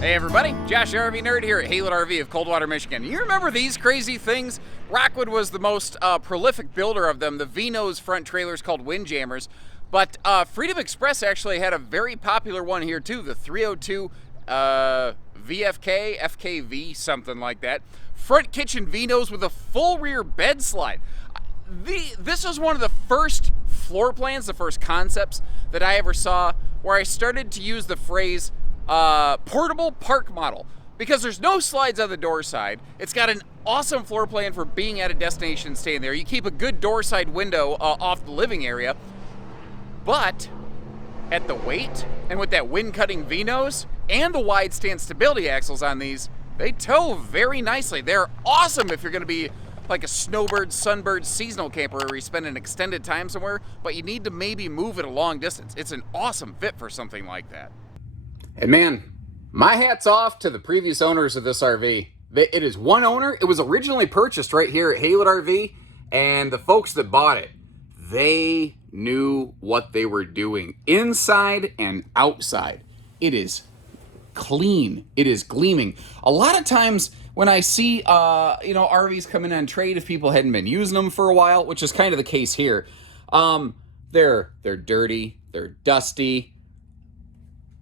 Hey everybody, Josh RV Nerd here at Haylett RV of Coldwater, Michigan. You remember these crazy things? Rockwood was the most prolific builder of them. The V-nose front trailers called Windjammers. But Freedom Express actually had a very popular one here too, the 302 VFK, FKV, something like that. Front kitchen V-nose with a full rear bed slide. This was one of the first floor plans, the first concepts that I ever saw where I started to use the phrase portable park model, because there's no slides on the door side. It's got an awesome floor plan for being at a destination, staying there. You keep a good door side window off the living area, but at the weight and with that wind cutting V-nose and the wide stand stability axles on these, they tow very nicely. They're awesome if you're going to be like a snowbird, sunbird, seasonal camper where you spend an extended time somewhere, but you need to maybe move it a long distance. It's an awesome fit for something like that. And man, my hat's off to the previous owners of this RV. It is one owner. It was originally purchased right here at Haylett RV, and the folks that bought it, they knew what they were doing inside and outside. It is clean. It is gleaming. A lot of times when I see RVs come in on trade, if people hadn't been using them for a while, which is kind of the case here, they're dirty, they're dusty.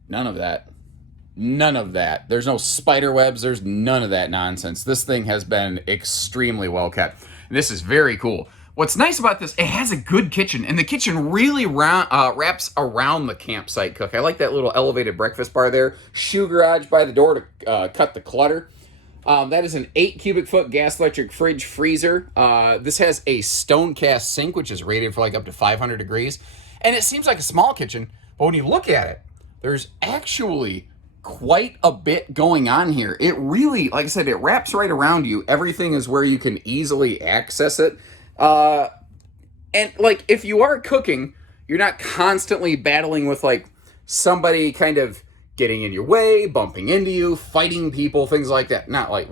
None of that. None of that. There's no spider webs. There's none of that nonsense. This thing has been extremely well kept. And this is very cool. What's nice about this, it has a good kitchen, and the kitchen really wraps around the campsite cook. I like that little elevated breakfast bar there. Shoe garage by the door to cut the clutter. That is an 8 cubic foot gas electric fridge freezer. This has a stone cast sink, which is rated for like up to 500 degrees. And it seems like a small kitchen, but when you look at it, there's actually quite a bit going on here. It really, like I said, it wraps right around you. Everything is where you can easily access it. And like, if you are cooking, you're not constantly battling with like somebody kind of getting in your way, bumping into you, fighting people, things like that. Not like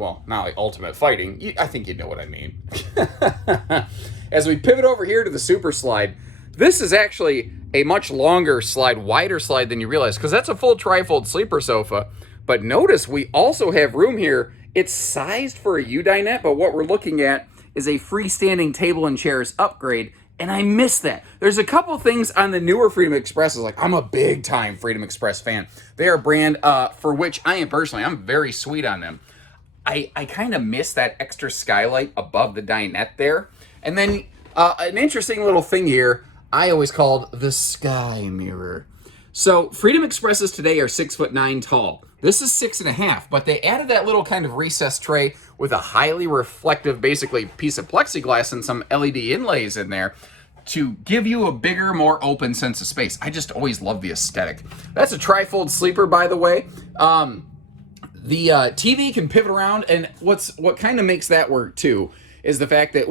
ultimate fighting. I think you know what I mean. As we pivot over here to the Super Slide, this is actually a much longer slide, wider slide than you realize, because that's a full trifold sleeper sofa. But notice we also have room here. It's sized for a U-dinette, but what we're looking at is a freestanding table and chairs upgrade, and I miss that. There's a couple things on the newer Freedom Expresses. Like, I'm a big time Freedom Express fan. They are a brand for which I am personally, I'm very sweet on them. I kind of miss that extra skylight above the dinette there. And then an interesting little thing here, I always called the sky mirror. So Freedom Expresses today are 6'9" tall. This is 6.5, but they added that little kind of recessed tray with a highly reflective, basically piece of plexiglass and some LED inlays in there to give you a bigger, more open sense of space. I just always love the aesthetic. That's a trifold sleeper, by the way. The TV can pivot around, and what kind of makes that work too is the fact that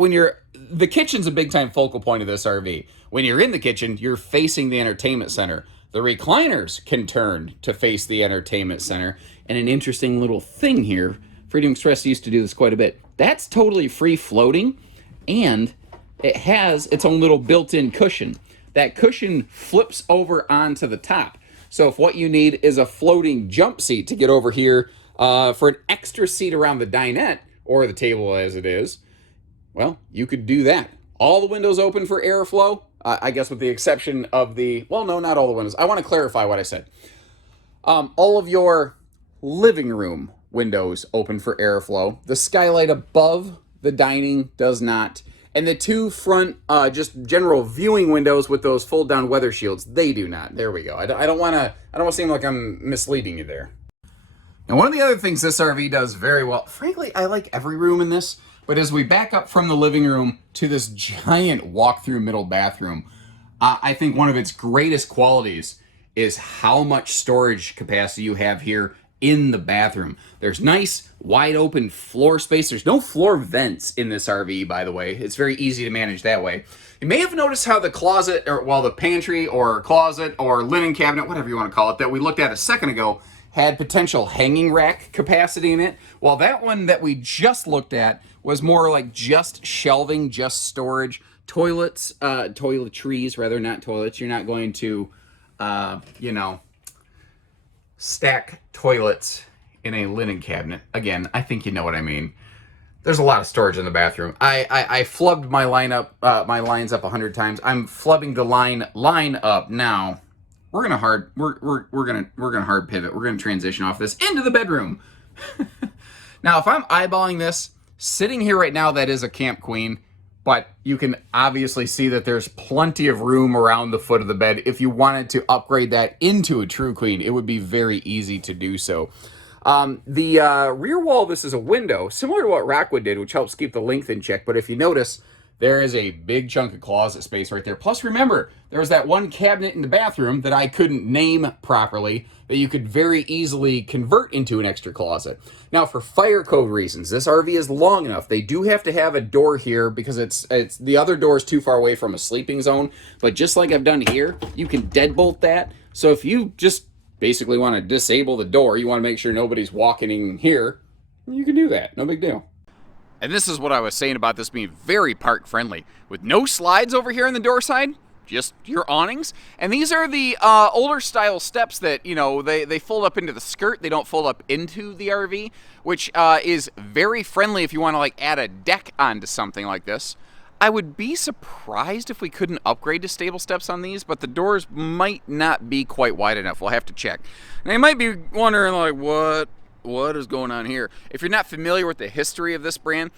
the kitchen's a big time focal point of this RV. When you're in the kitchen, you're facing the entertainment center. The recliners can turn to face the entertainment center. And an interesting little thing here, Freedom Express used to do this quite a bit. That's totally free floating, and it has its own little built-in cushion. That cushion flips over onto the top. So if what you need is a floating jump seat to get over here for an extra seat around the dinette, or the table as it is, well, you could do that. All the windows open for airflow, I guess with the exception of not all the windows. I want to clarify what I said. All of your living room windows open for airflow. The skylight above the dining does not. And the two front, just general viewing windows with those fold down weather shields, they do not. There we go. I don't want to seem like I'm misleading you there. And one of the other things this RV does very well, frankly, I like every room in this, but as we back up from the living room to this giant walk-through middle bathroom, I think one of its greatest qualities is how much storage capacity you have here in the bathroom. There's nice, wide open floor space. There's no floor vents in this RV, by the way. It's very easy to manage that way. You may have noticed how the closet, the pantry or closet or linen cabinet, whatever you want to call it, that we looked at a second ago, had potential hanging rack capacity in it. While that one that we just looked at was more like just shelving, just storage. Toiletries, rather, not toilets. You're not going to, stack toilets in a linen cabinet. Again, I think you know what I mean. There's a lot of storage in the bathroom. I flubbed my my lines up 100 times. I'm flubbing the line up now. We're gonna hard pivot. We're gonna transition off this into the bedroom. Now, if I'm eyeballing this, sitting here right now, that is a Camp Queen, but you can obviously see that there's plenty of room around the foot of the bed. If you wanted to upgrade that into a True Queen, it would be very easy to do so. The rear wall, this is a window, similar to what Rockwood did, which helps keep the length in check. But if you notice, there is a big chunk of closet space right there. Plus, remember, there was that one cabinet in the bathroom that I couldn't name properly that you could very easily convert into an extra closet. Now, for fire code reasons, this RV is long enough. They do have to have a door here because it's the other door is too far away from a sleeping zone. But just like I've done here, you can deadbolt that. So if you just basically want to disable the door, you want to make sure nobody's walking in here, you can do that. No big deal. And this is what I was saying about this being very park friendly. With no slides over here on the door side, just your awnings. And these are the older style steps that, you know, they fold up into the skirt. They don't fold up into the RV, which is very friendly if you want to like add a deck onto something like this. I would be surprised if we couldn't upgrade to stable steps on these, but the doors might not be quite wide enough. We'll have to check. Now you might be wondering like, what is going on here? If you're not familiar with the history of this brand,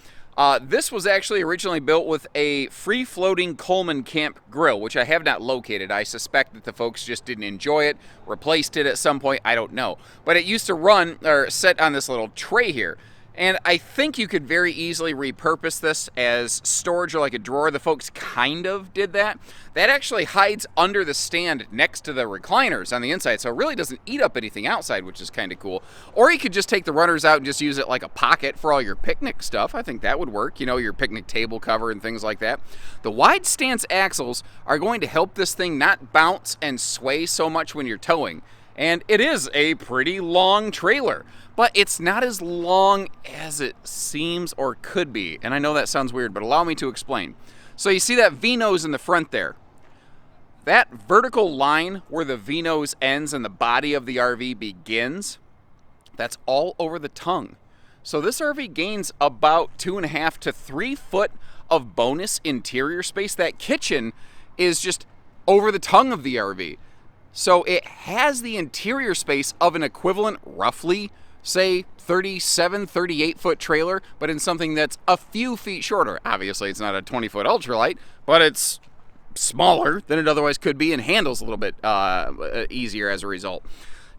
this was actually originally built with a free-floating Coleman camp grill, which I have not located. I suspect that the folks just didn't enjoy it, replaced it at some point, I don't know. But it used to run, or sit on this little tray here. And I think you could very easily repurpose this as storage or like a drawer. The folks kind of did that. That actually hides under the stand next to the recliners on the inside, so it really doesn't eat up anything outside, which is kind of cool. Or you could just take the runners out and just use it like a pocket for all your picnic stuff. I think that would work, you know, your picnic table cover and things like that. The wide stance axles are going to help this thing not bounce and sway so much when you're towing. And it is a pretty long trailer, but it's not as long as it seems or could be. And I know that sounds weird, but allow me to explain. So you see that V-nose in the front there? That vertical line where the V-nose ends and the body of the RV begins, that's all over the tongue. So this RV gains about 2.5 to 3 foot of bonus interior space. That kitchen is just over the tongue of the RV. So it has the interior space of an equivalent, roughly, say, 37, 38-foot trailer, but in something that's a few feet shorter. Obviously, it's not a 20-foot ultralight, but it's smaller than it otherwise could be and handles a little bit easier as a result.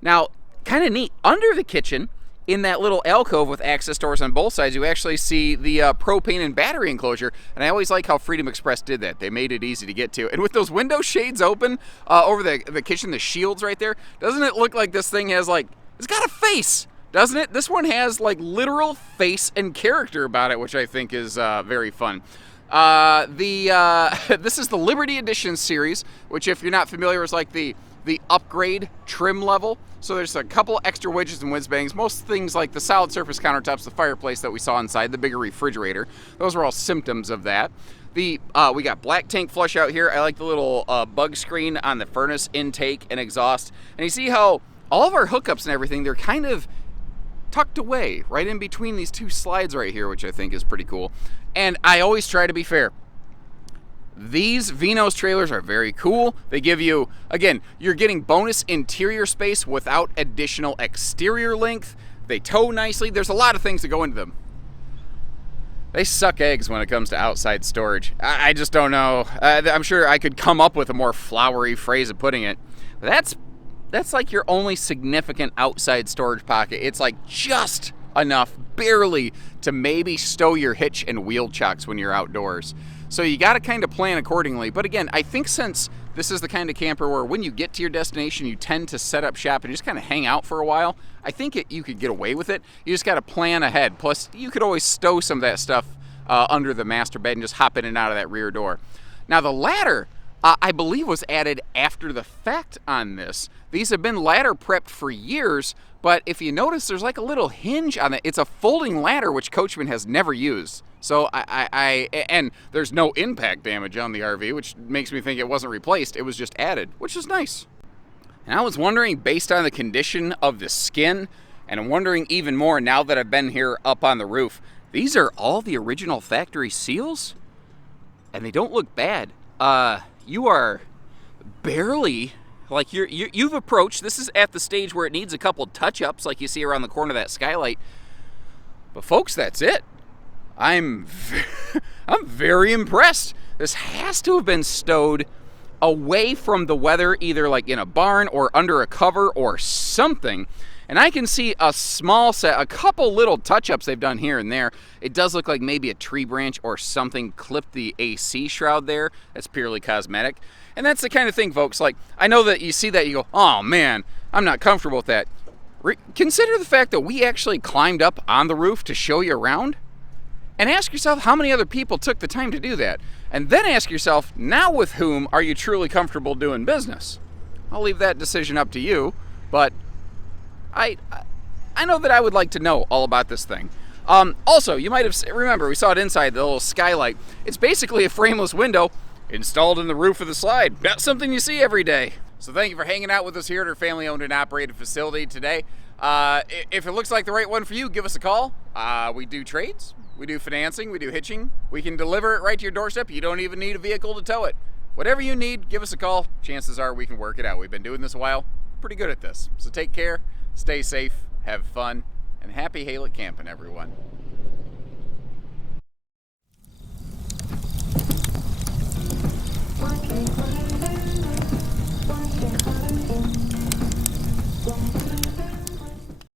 Now, kind of neat, under the kitchen, in that little alcove with access doors on both sides, you actually see the propane and battery enclosure. And I always like how Freedom Express did that. They made it easy to get to. And with those window shades open over the kitchen, the shields right there, doesn't it look like this thing has like, it's got a face, doesn't it? This one has like literal face and character about it, which I think is very fun. This is the Liberty Edition series, which if you're not familiar is like the upgrade trim level. So there's a couple extra widgets and whiz bangs. Most things like the solid surface countertops, the fireplace that we saw inside, the bigger refrigerator, those were all symptoms of that. We got black tank flush out here. I like the little bug screen on the furnace intake and exhaust. And you see how all of our hookups and everything, they're kind of tucked away right in between these two slides right here, which I think is pretty cool. And I always try to be fair. These V-nose trailers are very cool. They give you, again, you're getting bonus interior space without additional exterior length. They tow nicely. There's a lot of things that go into them. They suck eggs when it comes to outside storage. I just don't know. I'm sure I could come up with a more flowery phrase of putting it. But that's like your only significant outside storage pocket. It's like just enough, barely, to maybe stow your hitch and wheel chocks when you're outdoors. So you got to kind of plan accordingly. But again, I think since this is the kind of camper where when you get to your destination, you tend to set up shop and just kind of hang out for a while, I think you could get away with it. You just got to plan ahead. Plus, you could always stow some of that stuff under the master bed and just hop in and out of that rear door. Now, the ladder, I believe, was added after the fact on this. These have been ladder prepped for years, but if you notice, there's like a little hinge on it. It's a folding ladder, which Coachmen has never used. So and there's no impact damage on the RV, which makes me think it wasn't replaced. It was just added, which is nice. And I was wondering, based on the condition of the skin, And I'm wondering even more now that I've been here up on the roof. These are all the original factory seals, and they don't look bad. You are barely, like you've approached, this is at the stage where it needs a couple touch-ups like you see around the corner of that skylight. But folks, that's it. I'm very impressed. This has to have been stowed away from the weather, either like in a barn or under a cover or something. And I can see a small set, a couple little touch-ups they've done here and there. It does look like maybe a tree branch or something clipped the AC shroud there. That's purely cosmetic. And that's the kind of thing, folks, like, I know that you see that, you go, oh man, I'm not comfortable with that. Consider the fact that we actually climbed up on the roof to show you around. And ask yourself how many other people took the time to do that. And then ask yourself, now with whom are you truly comfortable doing business? I'll leave that decision up to you, but I know that I would like to know all about this thing. Also, you might have, remember, we saw it inside, the little skylight. It's basically a frameless window installed in the roof of the slide. Not something you see every day. So thank you for hanging out with us here at our family-owned and operated facility today. If it looks like the right one for you, give us a call. We do trades, we do financing, we do hitching. We can deliver it right to your doorstep. You don't even need a vehicle to tow it. Whatever you need, give us a call. Chances are we can work it out. We've been doing this a while. Pretty good at this. So take care, stay safe, have fun, and happy Haylett camping, everyone.